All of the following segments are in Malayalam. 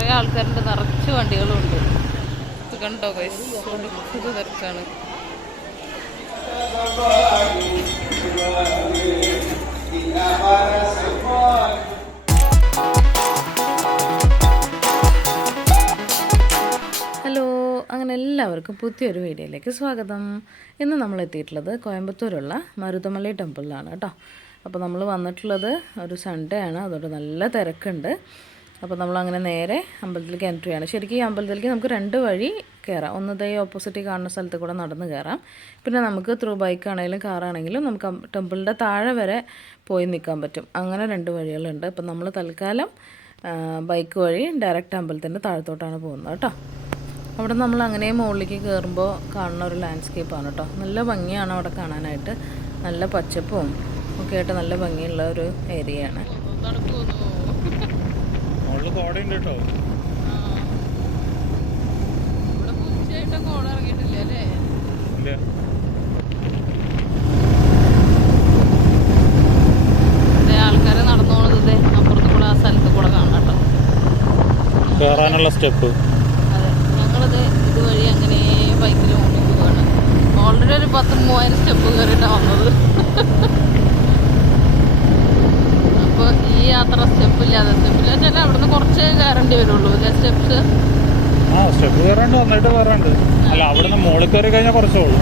കുറേ ആൾക്കാരുണ്ട്, നിറച്ച് വണ്ടികളുണ്ട്. ഇത് കണ്ടോ ഗൈസ്, ഇത് തിരക്കാണ്. ഹലോ, അങ്ങനെ എല്ലാവർക്കും പുതിയൊരു വീഡിയോയിലേക്ക് സ്വാഗതം. ഇന്ന് നമ്മൾ എത്തിയിട്ടുള്ളത് കോയമ്പത്തൂരുള്ള മരുതമലൈ ടെമ്പിളിലാണ് കേട്ടോ. അപ്പോൾ നമ്മൾ വന്നിട്ടുള്ളത് ഒരു സൺഡേ ആണ്, അതുകൊണ്ട് നല്ല തിരക്കുണ്ട്. അപ്പോൾ നമ്മളങ്ങനെ നേരെ അമ്പലത്തിലേക്ക് എൻട്രി ആണ്. ശരിക്കും ഈ അമ്പലത്തിലേക്ക് നമുക്ക് 2 വഴി കയറാം. ഒന്നതേ ഓപ്പോസിറ്റ് കാണുന്ന സ്ഥലത്ത് കൂടെ നടന്ന് കയറാം. പിന്നെ നമുക്ക് ത്രൂ ബൈക്കാണെങ്കിലും കാറാണെങ്കിലും നമുക്ക് ടെമ്പിളിൻ്റെ താഴെ വരെ പോയി നിൽക്കാൻ പറ്റും. അങ്ങനെ 2 വഴികളുണ്ട്. അപ്പോൾ നമ്മൾ തൽക്കാലം ബൈക്ക് വഴി ഡയറക്റ്റ് അമ്പലത്തിൻ്റെ താഴത്തോട്ടാണ് പോകുന്നത് കേട്ടോ. അവിടെ നമ്മൾ അങ്ങനെ മുകളിലേക്ക് കയറുമ്പോൾ കാണുന്ന ഒരു ലാൻഡ്സ്കേപ്പാണ് കേട്ടോ. നല്ല ഭംഗിയാണ് അവിടെ കാണാനായിട്ട്. നല്ല പച്ചപ്പും ഒക്കെ ആയിട്ട് നല്ല ഭംഗിയുള്ള ഒരു ഏരിയയാണ്. ആൾക്കാരെ നടന്നു പോകുന്നത് അപ്പുറത്ത് കൂടെ ആ സ്ഥലത്ത് കൂടെ കാണാം കേട്ടോ. കയറാനുള്ള സ്റ്റെപ്പ്. അതെ, ഞങ്ങളിത് ഇതുവഴി അങ്ങനെ ബൈക്കിൽ പോവാണ്. ഓൾറെഡി ഒരു 10,000-3000 സ്റ്റെപ്പ് കയറിയിട്ടാണ് വന്നത്. അപ്പോൾ ഈ യാത്ര സ്റ്റെപ്പില്ലാതെ വെച്ചാൽ അവിടുന്ന് കുറച്ച് കയറേണ്ടി വരുള്ളൂ അല്ലേ സ്റ്റെപ്സ്? സ്റ്റെപ്പ് കയറാണ്ട് വന്നിട്ട് കയറാണ്ട്. അല്ല, അവിടുന്ന് മുകളിൽ കയറി കഴിഞ്ഞാൽ കുറച്ചേ ഉള്ളൂ.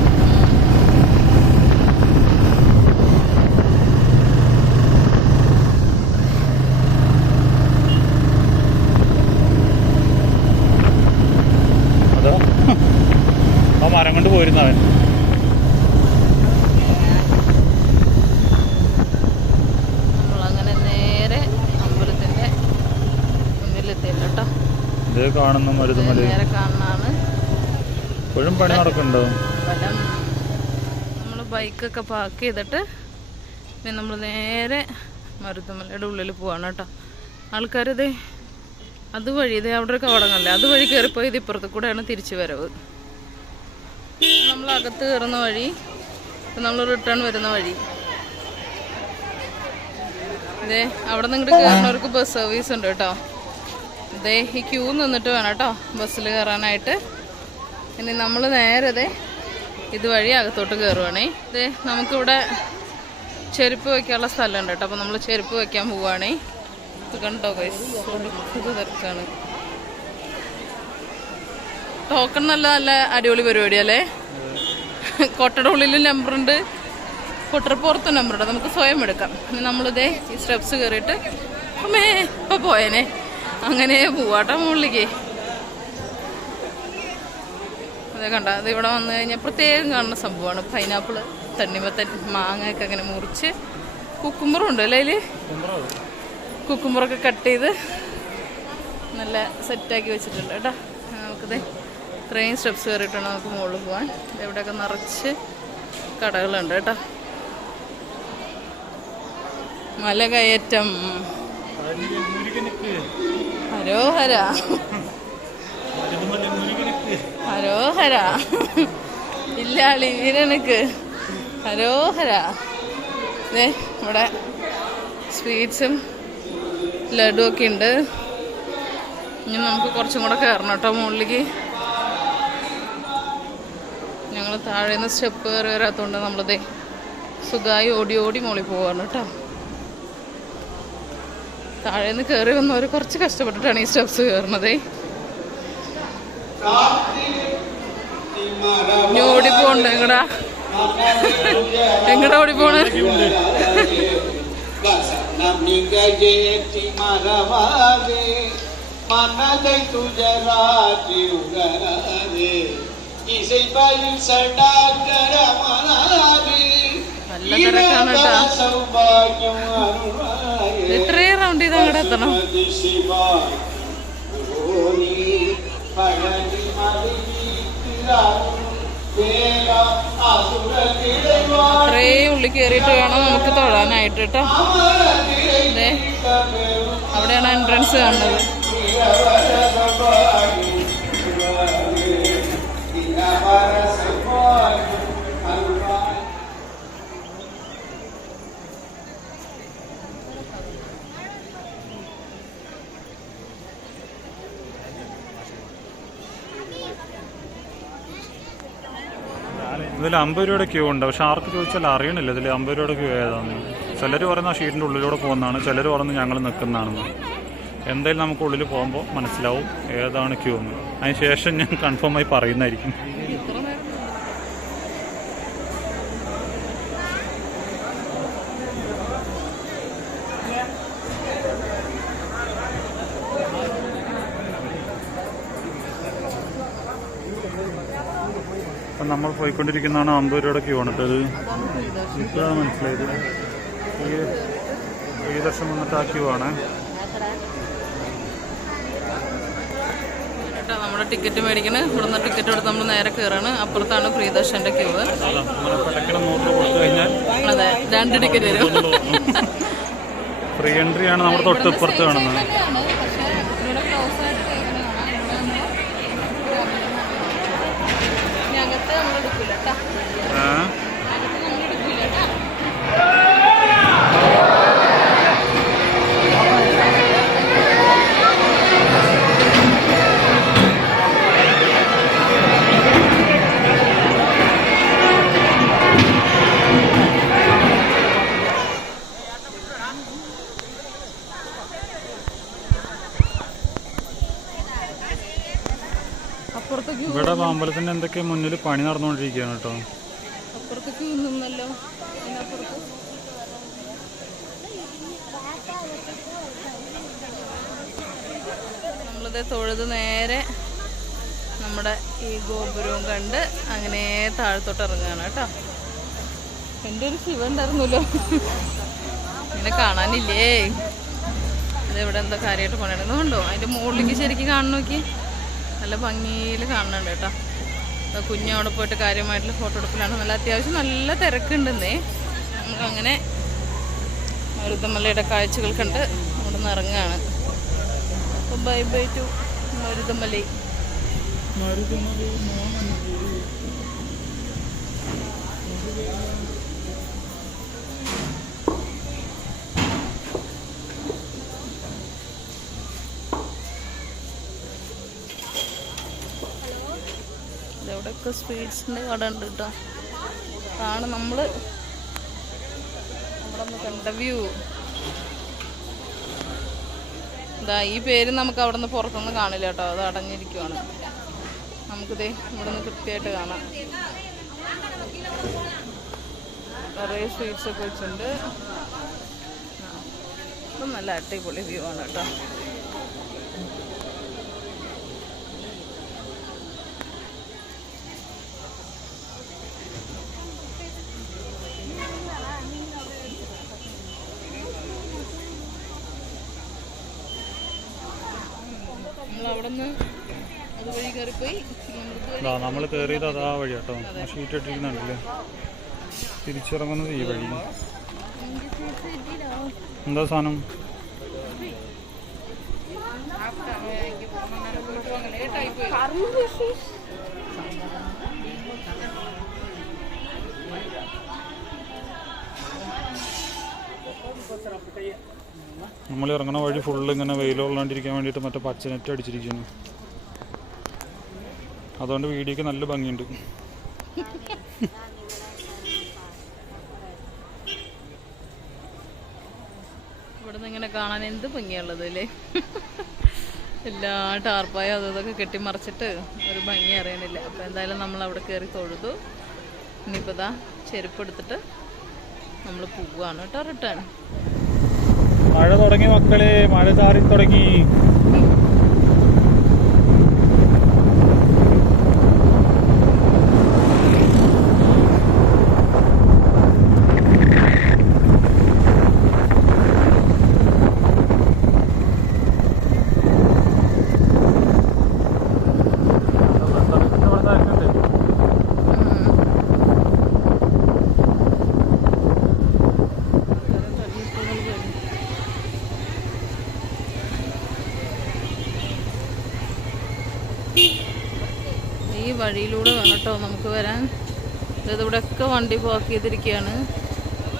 അതോ ആ മരം കൊണ്ട് പോയിരുന്നവൻ. ഇത് കാണുന്ന മരുതമല ഇപ്പോഴും പണി നടക്കുന്നുണ്ടോ? നമ്മൾ ബൈക്കൊക്കെ പാർക്ക് ചെയ്തിട്ട് പിന്നെ നമ്മൾ നേരെ മരുതമലയുടെ ഉള്ളിൽ പോവാണ് കേട്ടോ. ആൾക്കാരിത് അതുവഴി ഇത് അവിടെ ഒരു കവടങ്ങല്ലേ, അതുവഴി കയറിപ്പോയി ഇത് ഇപ്പുറത്ത് കൂടെയാണ് തിരിച്ചു വരവ്. നമ്മൾ അകത്ത് കയറുന്ന വഴി, നമ്മൾ റിട്ടേൺ വരുന്ന വഴി. ഇതേ അവിടെ നിന്ന് ഇങ്ങോട്ട് കയറുന്നവർക്ക് ബസ് സർവീസ് ഉണ്ട് കേട്ടോ. ഇതേ ഈ ക്യൂ നിന്നിട്ട് വേണം കേട്ടോ ബസ്സിൽ കയറാനായിട്ട്. ഇനി നമ്മൾ നേരെ ഇതുവഴി അകത്തോട്ട് കയറുവാണേ. ഇതേ നമുക്കിവിടെ ചെരുപ്പ് വയ്ക്കാനുള്ള സ്ഥലമുണ്ട് കേട്ടോ. അപ്പോൾ നമ്മൾ ചെരുപ്പ് വയ്ക്കാൻ പോവുകയാണേ. ഇത് കണ്ടോ ഗൈസ്, ഇത് തിരക്കാണ്. ടോക്കൺ നല്ല അടിപൊളി പരിപാടിയല്ലേ. കൊട്ടയുടെ ഉള്ളിലും നമ്പറുണ്ട്, കൊട്ടയുടെ പുറത്തും നമ്പറുണ്ട്, നമുക്ക് സ്വയം എടുക്കാം. ഇനി നമ്മളിതേ ഈ സ്റ്റെപ്സ് കയറിയിട്ട് അമ്മേ ഇപ്പോൾ പോയേനെ അങ്ങനെ പോവാട്ടോ മുകളിലേക്ക്. അതേ കണ്ട, അത് ഇവിടെ വന്നു കഴിഞ്ഞാൽ പ്രത്യേകം കാണുന്ന സംഭവമാണ്. പൈനാപ്പിൾ, തണ്ണിമത്തൻ, മാങ്ങയൊക്കെ അങ്ങനെ മുറിച്ച്, കുക്കുമ്പറും ഉണ്ട് അല്ലേ അതിൽ. കുക്കുമ്പറൊക്കെ കട്ട് ചെയ്ത് നല്ല സെറ്റാക്കി വെച്ചിട്ടുണ്ട് കേട്ടോ. നമുക്കിത് ഇത്രയും സ്റ്റെപ്സ് കയറിയിട്ടാണ് നമുക്ക് മുകളിൽ പോകാൻ. ഇവിടെയൊക്കെ നിറച്ച് കടകളുണ്ട് കേട്ടോ. മല കയറ്റം. ഹരോഹര ഹരോഹര ഇല്ല വീരനക്ക് ഹരോഹര. ഇവിടെ സ്വീറ്റ്സും ലഡു ഒക്കെ ഉണ്ട്. ഇനി നമുക്ക് കുറച്ചും കൂടെ കയറണം കേട്ടോ മുകളിലേക്ക്. ഞങ്ങൾ താഴെ നിന്ന് സ്റ്റെപ്പ് കയറി വരാത്തതുകൊണ്ട് നമ്മളിത് സുഖമായി ഓടി ഓടി മുകളിൽ പോവാണ് കേട്ടോ. താഴെ നിന്ന് കയറി വന്നവർ കുറച്ച് കഷ്ടപ്പെട്ടിട്ടാണ് ഈ സ്റ്റെപ്സ് കയറുന്നത്. ഇനി ഓടിപ്പോണ്ട് എങ്ങടാ ഓടിപ്പോണ്? നല്ല തിരക്കാണ് കേട്ടോ. എത്രയും റൗണ്ട് ചെയ്ത് അങ്ങോട്ട് എത്തണം. അത്രയും ഉള്ളിൽ കയറിയിട്ട് വേണം നമുക്ക് തൊഴാനായിട്ട് കേട്ടോ. അതെ, അവിടെയാണ് എൻട്രൻസ് കാണുന്നത്. ഇതിൽ 50 രൂപയുടെ ക്യൂ ഉണ്ട്. പക്ഷെ ആർക്ക് ചോദിച്ചാൽ അറിയണില്ല ഇതിൽ 50 രൂപയുടെ ക്യൂ ഏതാണെന്ന്. ചിലർ പറയുന്ന ആ ഷീറ്റിൻ്റെ ഉള്ളിലൂടെ പോകുന്നതാണ്, ചിലർ പറയുന്നത് ഞങ്ങൾ നിൽക്കുന്നതാണെന്ന്. എന്തായാലും നമുക്ക് ഉള്ളിൽ പോകുമ്പോൾ മനസ്സിലാവും ഏതാണ് ക്യൂ എന്ന്. അതിന് ശേഷം ഞാൻ കൺഫേമായി പറയുന്നതായിരിക്കും. അപ്പം നമ്മൾ പോയിക്കൊണ്ടിരിക്കുന്നതാണ് 50 രൂപയുടെ ക്യൂ ആണ്. ഇത് ഇപ്പോഴാണ് മനസ്സിലായത്. ഈ വർഷം വന്നിട്ട് ആ ക്യൂ ആണ്. നമ്മുടെ ടിക്കറ്റ് മേടിക്കണേ. ഇവിടുന്ന് ടിക്കറ്റ് എടുത്ത് നമ്മൾ നേരെ കയറാണ്. അപ്പുറത്താണ് പ്രിയദർശന്റെ ക്യൂ. അതെ, 2 ടിക്കറ്റ് വരും. ഫ്രീ എൻട്രി ആണ് നമ്മുടെ തൊട്ടിപ്പുറത്ത് കാണുന്നത്. ഇവിടെ അമ്പലത്തിന്റെ എന്തൊക്കെ മുന്നിൽ പണി നടന്നുകൊണ്ടിരിക്കുകയാണ് കേട്ടോ. നമ്മളിത് തൊഴുത് നേരെ നമ്മുടെ ഈ ഗോപുരവും കണ്ട് അങ്ങനെ താഴത്തോട്ട് ഇറങ്ങുകയാണ് കേട്ടോ. എൻ്റെ ഒരു ശിവ ഉണ്ടായിരുന്നല്ലോ, ഇങ്ങനെ കാണാനില്ലേ? ഇതെവിടെ എന്താ കാര്യമായിട്ട് പണിയെടുക്കുന്നുണ്ടോ? അതിൻ്റെ മുകളിലേക്ക് ശരിക്കും കാണുന്നു നോക്കി, നല്ല ഭംഗിയിൽ കാണുന്നുണ്ട് കേട്ടോ. കുഞ്ഞവിടെ പോയിട്ട് കാര്യമായിട്ടുള്ള ഫോട്ടോ എടുക്കലാണ്. നല്ല അത്യാവശ്യം നല്ല തിരക്കുണ്ടെന്നേ. നമുക്കങ്ങനെ മരുതമലയുടെ കാഴ്ചകൾ കണ്ട് അവിടെ നിന്ന് ഇറങ്ങുകയാണ്. അപ്പോൾ ബൈ ബൈ ടു മരുതമലൈ. ഇവിടെയൊക്കെ സ്വീറ്റ്സിൻ്റെ കട ഉണ്ട് കേട്ടോ. അതാണ് നമ്മൾ അവിടെ നിന്ന് കണ്ട വ്യൂ. ഇതാ ഈ പേര് നമുക്ക് അവിടെ നിന്ന് പുറത്തുനിന്ന് കാണില്ല കേട്ടോ, അത് അടഞ്ഞിരിക്കുവാണ്. നമുക്കിതേ ഇവിടെ നിന്ന് കൃത്യമായിട്ട് കാണാം. കുറേ സ്വീറ്റ്സൊക്കെ വെച്ചിട്ടുണ്ട്. ഇപ്പം നല്ല അടിപൊളി വ്യൂ ആണ് കേട്ടോ. നമ്മൾ കയറിയത് അതാ വഴി കേട്ടോ. ഷീറ്റ് ഇട്ടിരിക്കുന്നുണ്ടല്ലേ, തിരിച്ചിറങ്ങുന്നത് ഈ വഴി. എന്താ സാധനം? നമ്മൾ ഇറങ്ങണ വഴി ഫുള്ള് ഇങ്ങനെ വെയിലുള്ളാണ്ടിരിക്കാൻ വേണ്ടിയിട്ട് മറ്റേ പച്ചനെറ്റ് അടിച്ചിരിക്കുന്നു. അതുകൊണ്ട് വീഡിയോക്ക് നല്ല ഭംഗിയുണ്ട്. ഇവിടുന്ന് ഇങ്ങനെ കാണാൻ എന്ത് ഭംഗിയുള്ളത് അല്ലേ? എല്ലാ ടാർപ്പായും അതൊക്കെ കെട്ടിമറിച്ചിട്ട് ഒരു ഭംഗി അറിയണില്ല. അപ്പോൾ എന്തായാലും നമ്മൾ അവിടെ കയറി തൊഴുതു. ഇനിയിപ്പോൾ ഇതാ ചെരുപ്പ് എടുത്തിട്ട് നമ്മൾ പോവുകയാണ് കേട്ടോ, റിട്ടേൺ. മഴ തുടങ്ങി മക്കളെ, മഴ ചാറി തുടങ്ങി. ഈ വഴിയിലൂടെ വേണം കേട്ടോ നമുക്ക് വരാൻ. ഇതിവിടെയൊക്കെ വണ്ടി പാർക്ക് ചെയ്തിരിക്കുകയാണ്.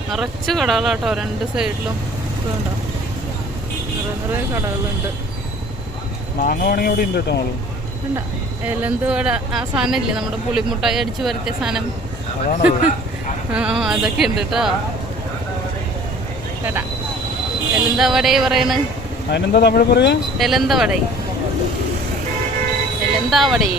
നിറച്ച് കടകളാട്ടോ 2 സൈഡിലും. വേണ്ട നിറയെ കടകളുണ്ട്. മാങ്ങ വേണമെങ്കിൽ അവിടെ ഉണ്ട് കേട്ടോ. വേണ്ട എലന്ത് വട ആ സാധനം ഇല്ലേ, നമ്മുടെ പുളിമുട്ടായി അടിച്ച് വരത്തിയ സാധനം, അതാണത്. അതൊക്കെ ഉണ്ട് കേട്ടോ. കേട്ടാ എലെന്താ വടേ പറയണ്? അതിനെന്താ തമിഴ് പറയാ? എലെന്താ വടേ, എലെന്താ വടേ.